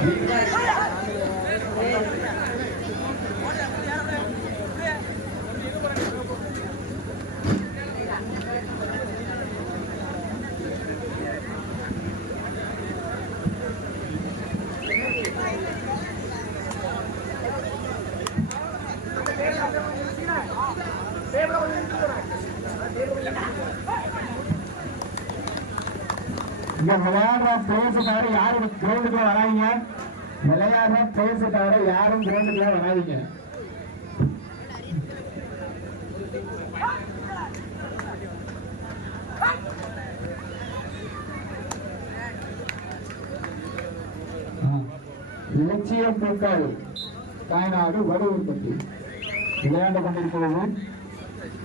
Hey! இங்க விளையாடுற place தவிர யாரும் கிரவுண்டுக்குள்ள வராங்க விளையாடுற பிளேஸ் தவிர யாரும் கிரவுண்டுக்குள்ள வராதிங்க. ஆ. இலட்சிய பூக்கள் தாய்நாடு வடுவூர்பட்டி. விளையாண்டு கொண்டிருக்கிறது.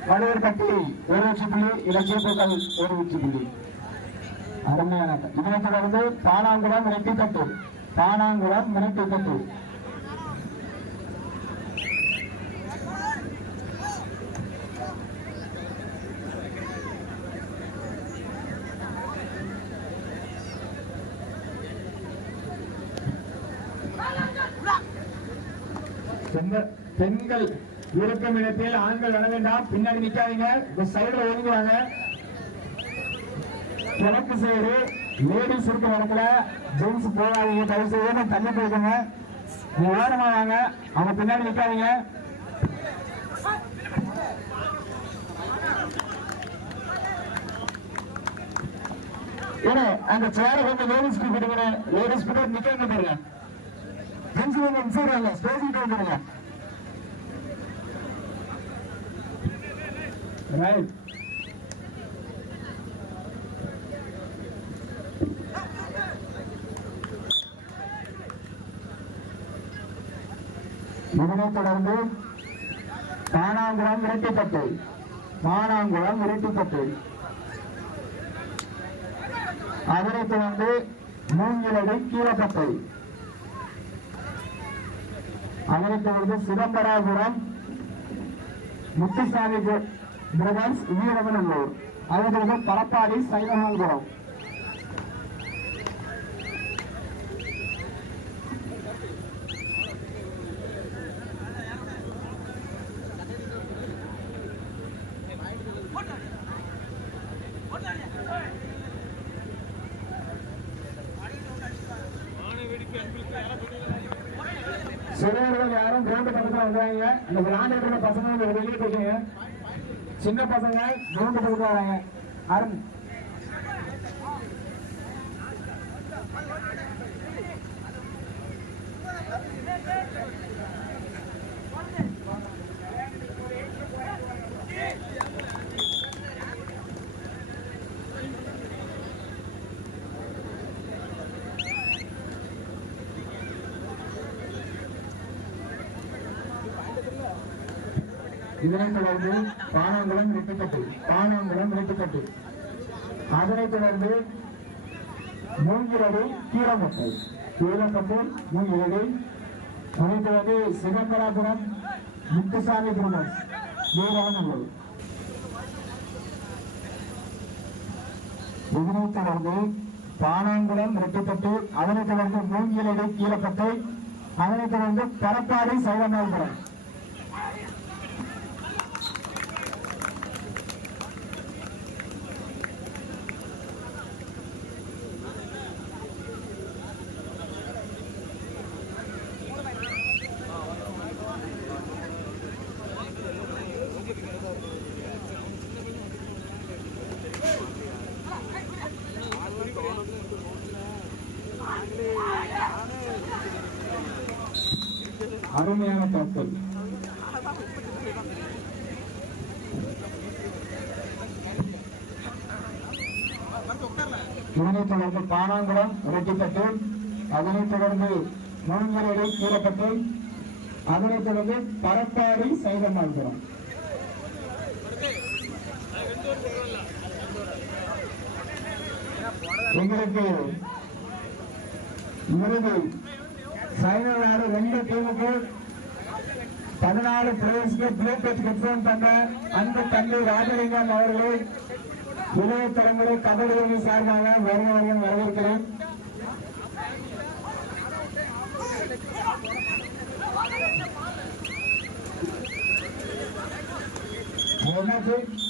வடுவூர்பட்டி ஒரு லட்சம் புள்ளி இலட்சிய பூக்கள் ஒரு லட்சம் புள்ளி. அருமையான ஆட்டம். இதனை தொடர்ந்து பானாங்குளம் இரட்டித்தட்டு பானாங்குளம் இரட்டித்தட்டு பெண்கள் பெண்கள் இருக்கும் இடத்தில் ஆண்கள் வர வேண்டாம். பின்னாடி நிக்காதீங்க. இந்த சைடுல ஒதுங்குவாங்க. கிழக்கு சைடு லேடிஸ் இருக்க இடத்துல ஜென்ஸ் போகாதீங்க தயவு செய்து தள்ளி போயிடுங்க. நீ ஓரமா வாங்க. அவங்க பின்னாடி நிற்காதீங்க அந்த சேர கொஞ்சம் லேடிஸ் கூப்பிடுங்க லேடிஸ் கூட நிக்க பாருங்க ஜென்ஸ் வந்து இன்சைட் ஸ்டேஜ் கிட்ட ரைட் இதனைத் தொடர்ந்து பானாங்குளம் இரட்டிப்பட்டு பானாங்குளம் இரட்டிப்பட்டு. அதனைத் தொடர்ந்து மூங்கிலடி கீழப்பட்டு. அதனைத் தொடர்ந்து சிதம்பராபுரம் முத்துசாமி பிரதர்ஸ் வீரமநல்லூர் அதனைத் தொடர்ந்து பரப்பாடி யாரும் கிரவுண்ட் பக்கத்துல வந்தாங்க அந்த விளையாண்டு இருக்கிற பசங்க வெளியே போயிட்டீங்க. சின்ன பசங்க கிரவுண்ட் பக்கத்துல வராங்க. அருண் இதனைத் தொடர்ந்து பானாங்குளம் நெட்டுக்கட்டு பானாங்குளம் ரெட்டுக்கட்டு அதனைத் தொடர்ந்து மூங்கிலடி கீழமட்டை கீழப்பட்டு மூங்கிலடி அதனைத் தொடர்ந்து சிதம்பராபுரம் முத்துசாமி பிரதர்ஸ் வீராநல்லூர் இதனைத் தொடர்ந்து பானாங்குளம் ரெட்டுப்பட்டு அதனைத் தொடர்ந்து மூங்கிலடி கீழப்பட்டை அதனைத் தொடர்ந்து பரப்பாடி சைவநாதபுரம் அருமையான தாக்கல். இதனைத் தொடர்ந்து பானாங்குளம் ரெட்டிப்பட்டு அதனைத் தொடர்ந்து மூங்கிலடி கூறப்பட்டு அதனைத் தொடர்ந்து பரப்பாடி சைவமால்புரம் எங்களுக்கு விருது சைனநாடு ரெண்டு டீமுக்கு பதினாறு பிளேயர்ஸ்க்கு ப்ளூ பேஜ் ஹெட்ஃபோன் பண்ண அன்பு தம்பி ராஜலிங்கம் அவர்களை புதிய தலைமுறை கபடி அணி சார்பாக வருக வருகம் வரவேற்கிறேன் Thank you.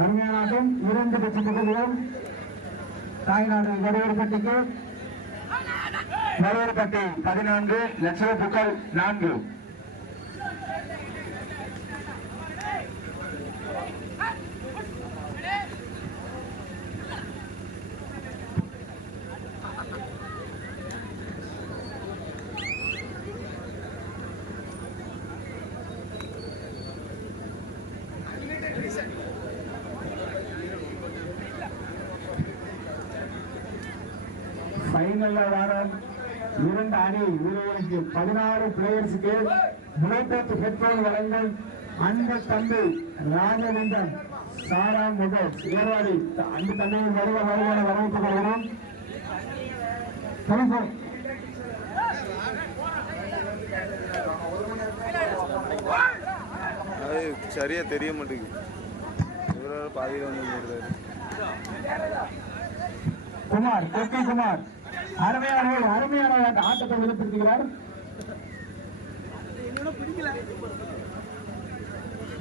உரிமையாளர்கள் இரண்டு லட்சம் தொகுதிகள் தாய்நாடு வடுவர்பட்டிக்கு வடுவர்பட்டி பதினான்கு லட்ச புக்கள் நான்கு. ஃபைனல்ல வர இரண்டு அணி வீரர்களுக்கு பதினாறு பிளேயர்ஸுக்கு ப்ளூடூத் ஹெட்போன் வழங்கல். அந்த தம்பி ராஜலிங்கம் சாரா மொபைல்ஸ் ஏர்வாடி அந்த தம்பியின் வருக வருமான வரவேற்றுக் கொள்கிறோம். சொல்லுங்க அது சரியா தெரிய மாட்டேங்குது. இவரோட பாதியில் வந்து. குமார் குமார். அருமையான அருமையான ஆட்டத்தை வெளிப்படுத்துகிறார்.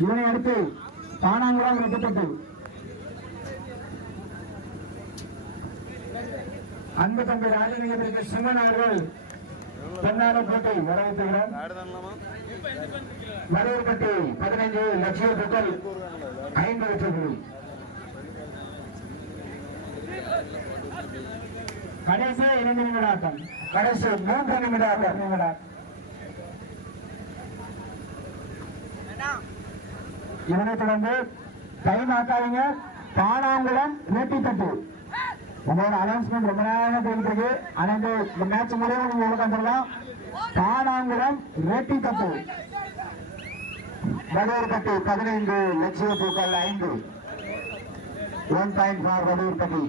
இதனை அடுத்து தானாங்குளம் வெட்டப்பட்டு அன்பு தம்பி ராஜலிங்கத்திற்கு சிம்மன் அவர்கள் பொன்னான கோட்டை வரவேற்றுகிறார் வரவேற்பட்டு பதினைந்து லட்சம் புக்கள் ஐந்து லட்சம் புள்ளி கடைசி இரண்டு நிமிட ஆட்டம் கடைசி மூன்று நிமிட ஆட்டம் நிமிட இவனை தொடர்ந்து டைம் ஆக்காதீங்க. பானாங்குளம் நூற்றி தட்டு உங்களோட அனௌன்ஸ்மெண்ட் ரொம்ப நேரம் போயிட்டு இருக்கு. அனைத்து இந்த மேட்ச் முறையும் நீங்க உள்ள வந்துடலாம். பானாங்குளம் ரெட்டி தட்டு வடூர்பட்டி பதினைந்து லட்சிய பூக்கள் ஐந்து. One point four Vadurpatti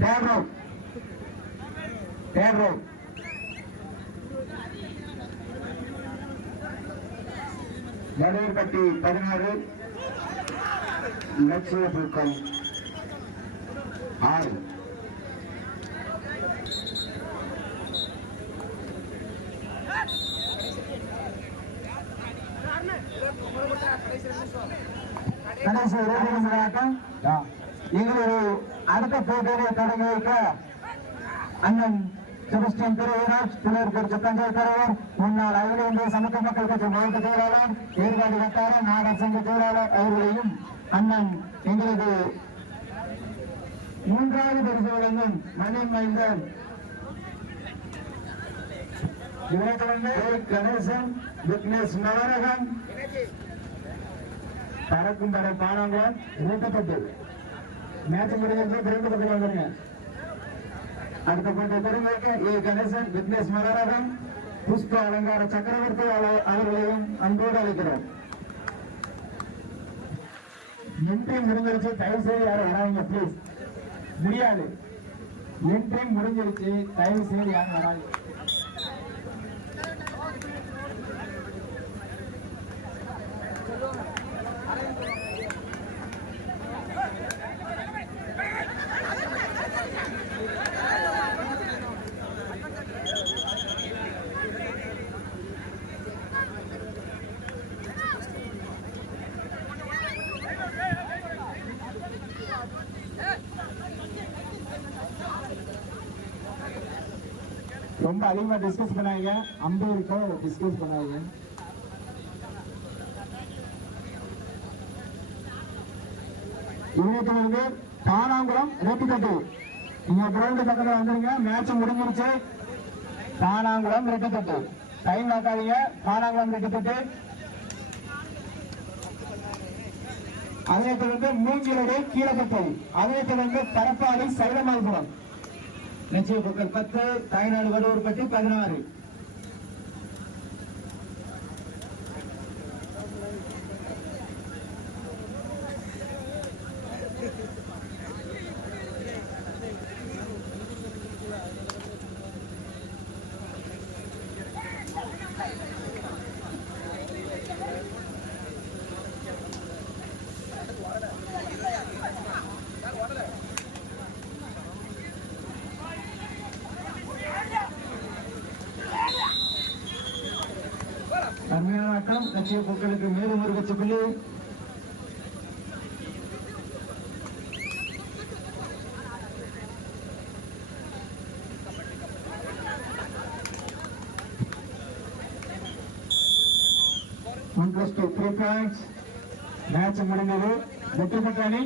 third road Vadurpatti பதினாறு. லட்சிய பூக்கள் ஆறு. கடைசி இருபது நிமிட ஆட்டம். நீங்கள் ஒரு அடுத்த போட்டியை தொடங்கி வைக்க அண்ணன் செபஸ்டியன் திருவராஜ் புலர்பூர் சித்தஞ்சல் தலைவர் முன்னாள் அகில இந்திய சமூக மக்கள் கட்சி மாவட்ட செயலாளர் ஏற்காடு வட்டார நாடர் சங்க செயலாளர் அவர்களையும் அண்ணன் எங்களது மூன்றாவது பரிசு வழங்கும் மணியன் மைந்தன் கணேசன் விக்னேஷ் நவரகன் பறக்கும் படை பானங்குளம் ஊட்டப்பட்டது. மேட்ச் முடிஞ்சு திரண்டு பக்கம் வந்துருங்க அடுத்த போட்டி பெருமைக்கு ஏ. கணேசன் விக்னேஷ் மகாராஜன் புஷ்ப அலங்கார சக்கரவர்த்தி அவர்களையும் அன்போடு அழைக்கிறோம். என்ட்ரி முடிஞ்சிருச்சு. தயவு செய்து யாரும் வராங்க ப்ளீஸ் முடியாது என்ட்ரி முடிஞ்சிருச்சு. தயவு செய்து யாரும் வராங்க ரொம்ப அதிகமா டிஸ்கஸ் பண்ணாங்க அம்பு இருக்கோ டிஸ்கஸ் பண்ணாங்க இவங்களுக்கு இருந்து தானாங்குளம் ரெட்டிக்கட்டு நீங்க கிரவுண்ட் பக்கத்துல வந்துருங்க. மேட்ச் முடிஞ்சிருச்சு. தானாங்குளம் ரெட்டிக்கட்டு டைம் பார்க்காதீங்க தானாங்குளம் ரெட்டிக்கட்டு அதே தொடர்ந்து மூங்கிலடி கீழப்பட்டை அதே தொடர்ந்து பரப்பாடி சைலமால்புரம் நிச்சய புக்கள் பத்து தாய்நாடு வடுவூர்பட்டி பதினாறு அருமையான ஆட்டம் லட்சிய பூக்களுக்கு மேலும் ஒரு வெற்றி புள்ளி one plus two three points match முடிந்தது வெற்றி பெற்ற அணி